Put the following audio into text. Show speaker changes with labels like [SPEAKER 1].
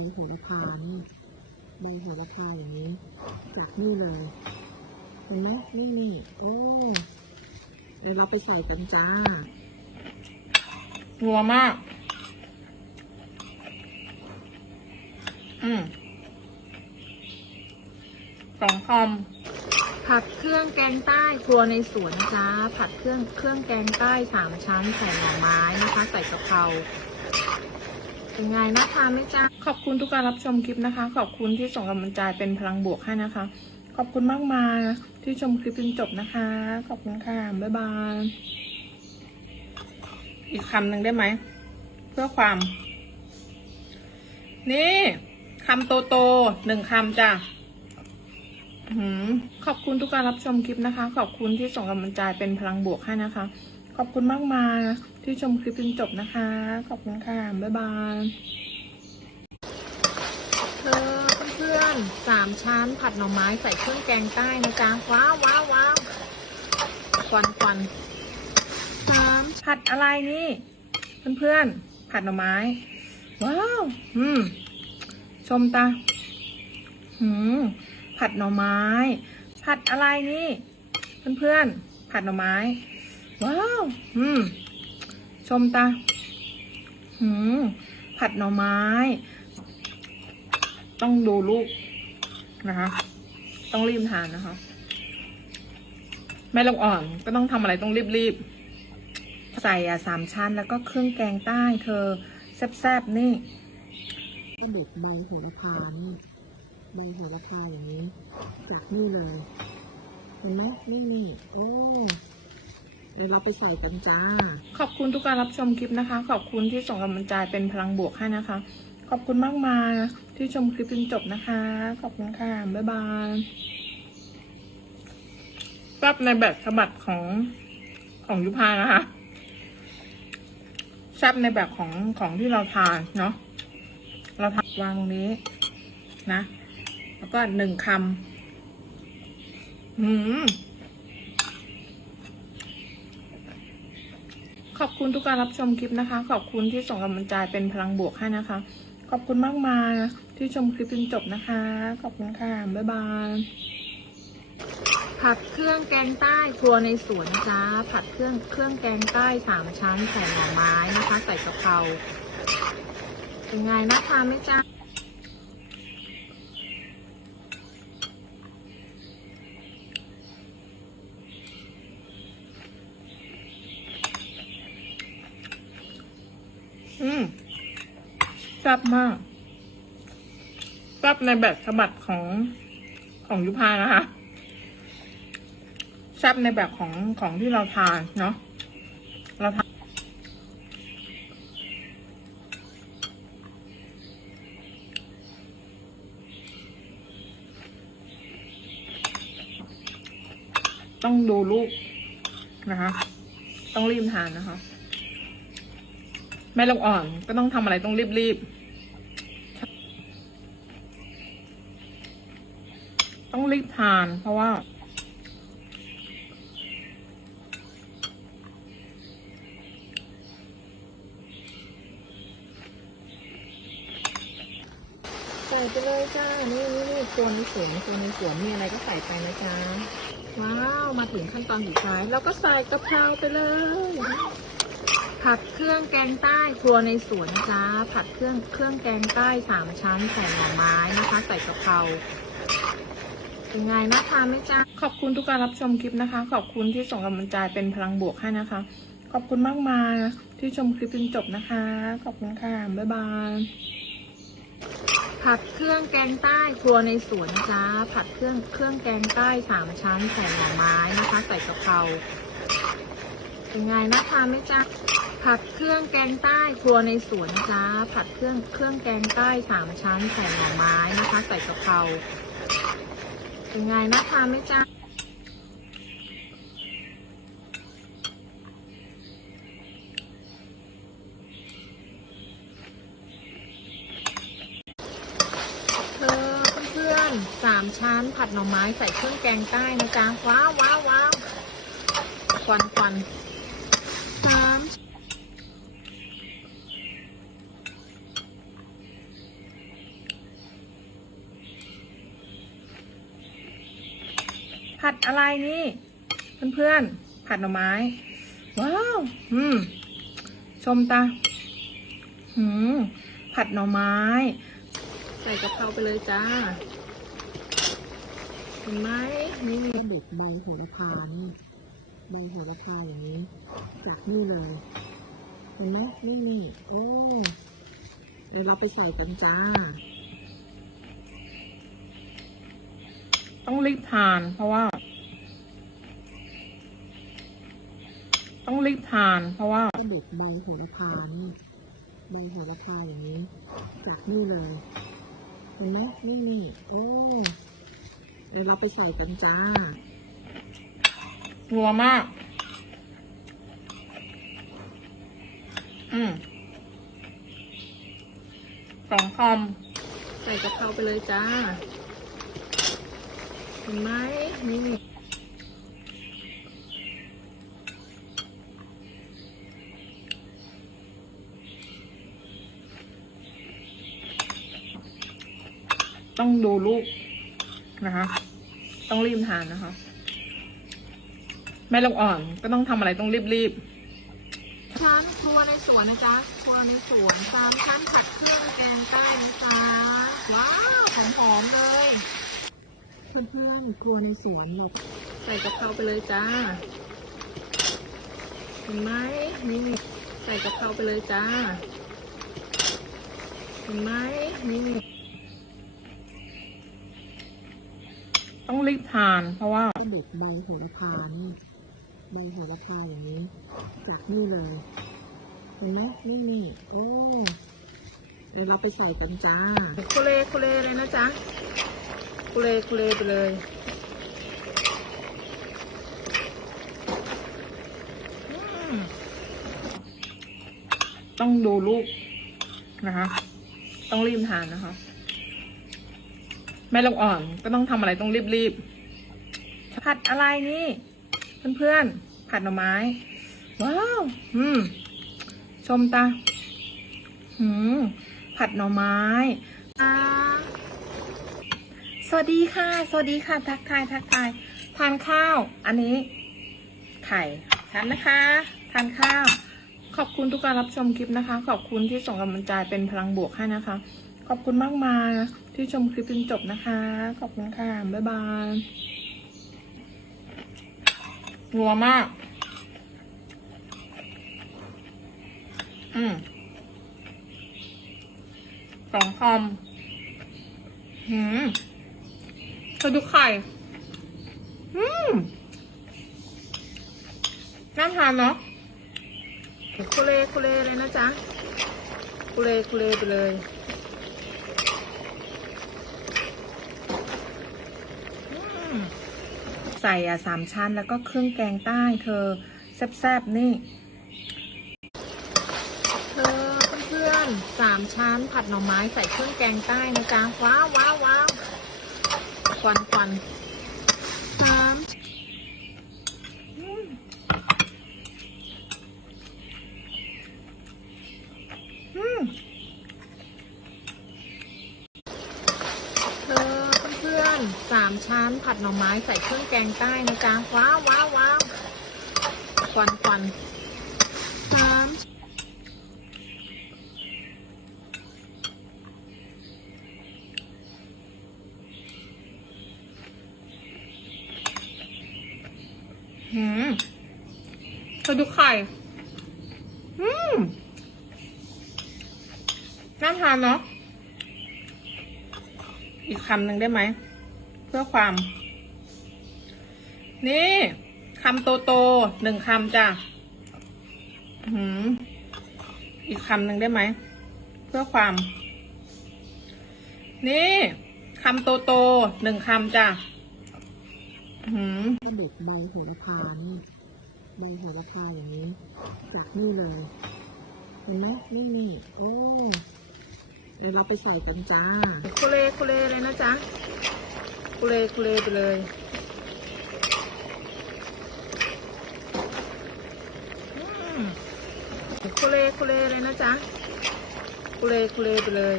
[SPEAKER 1] บโหระพานี่ใบโหระพาอย่างนี้ จากนี่เลย เห็นไหมนี่นี่โอ้เดี๋ยวเราไปใส่กันจ้า
[SPEAKER 2] นัวมาก อืมสองคำ
[SPEAKER 1] ผัดเครื่องแกงใต้ครัวในสวนนะจ๊ะผัดเครื่องเครื่องแกงใต้สามชั้นใส่หน่อไม้นะคะ ใส่กะเพรา เป็นไงน่าทานไหมจ๊ะ
[SPEAKER 2] ขอบคุณทุกการรับชมคลิปนะคะ ขอบคุณที่ส่งกำลังใจเป็นพลังบวกให้นะคะ ขอบคุณมากมายที่ชมคลิปจนจบนะคะ ขอบคุณค่ะบ๊ายบายอีกคำหนึ่งได้ไหม เพื่อความ นี่คำโตโตๆหนึ่งคำจ้ะขอบคุณทุกการรับชมคลิปนะคะ ขอบคุณที่ส่งกำลังใจเป็นพลังบวกให้นะคะ ขอบคุณมากมาย ที่ชมคลิปจนจบนะคะ ขอบคุณค่ะ บ๊ายบาย
[SPEAKER 1] เธอเพื่อนๆสามชั้นผัดหน่อไม้ใส่เครื่องแกงใต้นะจ๊ะ ว้าวว้าวว้าวควันควันสาม
[SPEAKER 2] ผัดอะไรนี่ เพื่อนๆ ผัดหน่อไม้ ว้าว อืม ชมตาหืมผัดหน่อไม้ ผัดอะไรนี่ เพื่อนๆ ผัดหน่อไม้ ว้าว อืม ชมตาหืมผัดหน่อไม้ ต้องดูลูกนะคะ ต้องรีบทานนะคะ แม่ลูกอ่อนก็ต้องทำอะไรต้องรีบๆ ใส่อะสามชั้นแล้วก็เครื่องแกงใต้เธอแซ่บๆ นี่
[SPEAKER 1] ก็เด็ดใบโหระพานี่ใบโหระพาอย่างนี้จากนี่เลย เห็นไหมนี่นี่โอ้ เดี๋ยวเราไปใส่กันจ้า
[SPEAKER 2] ขอบคุณทุกการรับชมคลิปนะคะ ขอบคุณที่ส่งกำลังใจเป็นพลังบวกให้นะคะ ขอบคุณมากมายที่ชมคลิปจนจบนะคะ ขอบคุณค่ะ บ๊ายบายแซบในแบบฉบับของของยุพานะคะแซ่บในแบบของของที่เราทานเนาะ เราทำวางตรงนี้นะ แล้วก็หนึ่งคำหืม ขอบ คุณทุกการรับชมคลิปนะคะ ขอบคุณที่ส่งกำลังใจเป็นพลังบวกให้นะคะ ขอบคุณมากมายที่ชมคลิปจนจบนะคะ ขอบคุณค่ะ บ๊ายบาย
[SPEAKER 1] ผัดเครื่องแกงใต้ครัวในสวนนะจ๊ะผัดเครื่องเครื่องแกงใต้สามชั้นใส่หน่อไม้นะคะ ใส่กะเพราเป็นไงน่าทานไหมจ๊ะ
[SPEAKER 2] อืมแซ่บมากแซ่บในแบบฉบับของของยุพานะคะแซ่บในแบบของของที่เราทานเนาะเราทานต้องดูลูกนะคะ ต้องรีบทานนะคะ แม่ลูกอ่อนก็ต้องทำอะไรต้องรีบๆ ต้องรีบทานเพราะว่า
[SPEAKER 1] ใส่ไปเลยจ้า นี่นี่นี่ครัวในสวนครัวในสวนมีอะไรก็ใส่ไปนะจ๊ะ ว้าว มาถึงขั้นตอนสุดท้ายเราก็ใส่กะเพราไปเลย ผัดเครื่องแกงใต้ครัวในสวนนะจ๊ะผัดเครื่องเครื่องแกงใต้สามชั้นใส่หน่อไม้นะคะ ใส่กะเพราเป็นไงน่าทานไหมจ๊ะ
[SPEAKER 2] ขอบคุณทุกการรับชมคลิปนะคะ ขอบคุณที่ส่งกำลังใจเป็นพลังบวกให้นะคะ ขอบคุณมากมายที่ชมคลิปจนจบนะคะ ขอบคุณค่ะบ๊ายบาย
[SPEAKER 1] ผัดเครื่องแกงใต้ครัวในสวนนะจ๊ะผัดเครื่องเครื่องแกงใต้สามชั้นใส่หน่อไม้นะคะ ใส่กะเพรา เป็นไงน่าทานไหมจ๊ะผัดเครื่องแกงใต้ครัวในสวนนะจ๊ะผัดเครื่องเครื่องแกงใต้สามชั้นใส่หน่อไม้นะคะ ใส่กะเพราเป็นไงน่าทานไหมจ๊ะเธอเพื่อนสามชั้นผัดหน่อไม้ใส่เครื่องแกงใต้นะจ๊ะว้าวว้าวว้าวควันควัน
[SPEAKER 2] ผัดอะไรนี่ เพื่อนๆ ผัดหน่อไม้ ว้าว อืม ชมตาหืม ผัดหน่อไม้
[SPEAKER 1] ใส่กะเพราไปเลยจ้า เห็นไหมนี่เด็ดใบโหระพานี่ใบโหระพาอย่างนี้จากนี่เลยเห็นไหมนี่นี่โอ้เดี๋ยวเราไปใส่กันจ้า
[SPEAKER 2] ต้องรีบทานเพราะว่า ต้องรีบทาน เพราะว่า
[SPEAKER 1] เด็ดใบโหระพานี่ใบโหระพาอย่างนี้ จากนี่เลยเห็นไหมนี่นี่โอ้เดี๋ยวเราไปใส่กันจ้า
[SPEAKER 2] นัวมาก อืมสองคอม
[SPEAKER 1] ใส่กะเพราไปเลยจ้า เห็นไหมนี่
[SPEAKER 2] ต้องดูลูกนะคะ ต้องรีบทานนะคะ แม่ลูกอ่อนก็ต้องทำอะไรต้องรีบ
[SPEAKER 1] ชั้นครัวในสวนนะจ๊ะครัวในสวนสามชั้นผัดเครื่องแกงใต้นะจ๊ะว้าวหอมๆเลยเพื่อนๆครัวในสวนเราใส่กะเพราไปเลยจ้าเห็นไหมนี่ใส่กะเพราไปเลยจ้าเห็นไหมนี่
[SPEAKER 2] ต้องรีบทาน เพราะว่า
[SPEAKER 1] เด็ดใบโหระพานี่ใบโหระพาอย่างนี้จากนี่เลยเห็นไหมนี่นี่โอ้เดี๋ยวเราไปใส่กันจ้าคุเลคุเลเลยนะจ๊ะคุเลคุเลไปเลยอืม
[SPEAKER 2] ต้องดูลูกนะคะ ต้องรีบทานนะคะ แม่ลูกอ่อนก็ต้องทำอะไรต้องรีบๆ ผัดอะไรนี่ เพื่อนๆ ผัดหน่อไม้ ว้าว อืม ชมตาหืม ผัดหน่อไม้สวัสดีค่ะ สวัสดีค่ะ ทักทายทักทาย ทานข้าว อันนี้ ไข่ฉันนะคะ ทานข้าว ขอบคุณทุกการรับชมคลิปนะคะ ขอบคุณที่ส่งกำลังใจเป็นพลังบวกให้นะคะ ขอบคุณมากมาย ที่ชมคลิปจนจบนะคะ ขอบคุณค่ะ บ๊ายบายนัวมาก อืมสองคอมหืมกระดูกไข่ อืมน่าทานเนาะ
[SPEAKER 1] คุเลคุเลเลยนะจ๊ะ คุเลคุเลไปเลยอืม
[SPEAKER 2] ใส่อะสามชั้น แล้วก็เครื่องแกงใต้เธอแซ่บๆ นี่
[SPEAKER 1] เธอเพื่อนๆสามชั้น ผัดหน่อไม้ใส่เครื่องแกงใต้นะจ๊ะว้าวว้าวว้าวควันควันสาม
[SPEAKER 2] อืม
[SPEAKER 1] เธอเพื่อนๆ สามชั้นผัดหน่อไม้ใส่เครื่องแกงใต้นะจ๊ะ ว้าวว้าวว้าวควันควันสาม
[SPEAKER 2] หืมกระดูกไข่ อืม น่าทานเนาะ อีกคำหนึ่งได้ไหม พื่อความ นี่คำโตโตๆหนึ่งคำจ้ะหืมอีกคำหนึ่งได้ไหม เพื่อความ นี่คำโตโตๆหนึ่งคำจ้ะหืม
[SPEAKER 1] เด็ดใบโหระพานี่ใบโหระพาอย่างนี้ จากนี่เลยเห็นไหมนี่นี่โอ้เดี๋ยวเราไปใส่กันจ้าคุเลคุเลเลยนะจ๊ะ กุเลกุเลไปเลย กุเลกุเลเลยนะจ๊ะกุเลกุเลไปเลย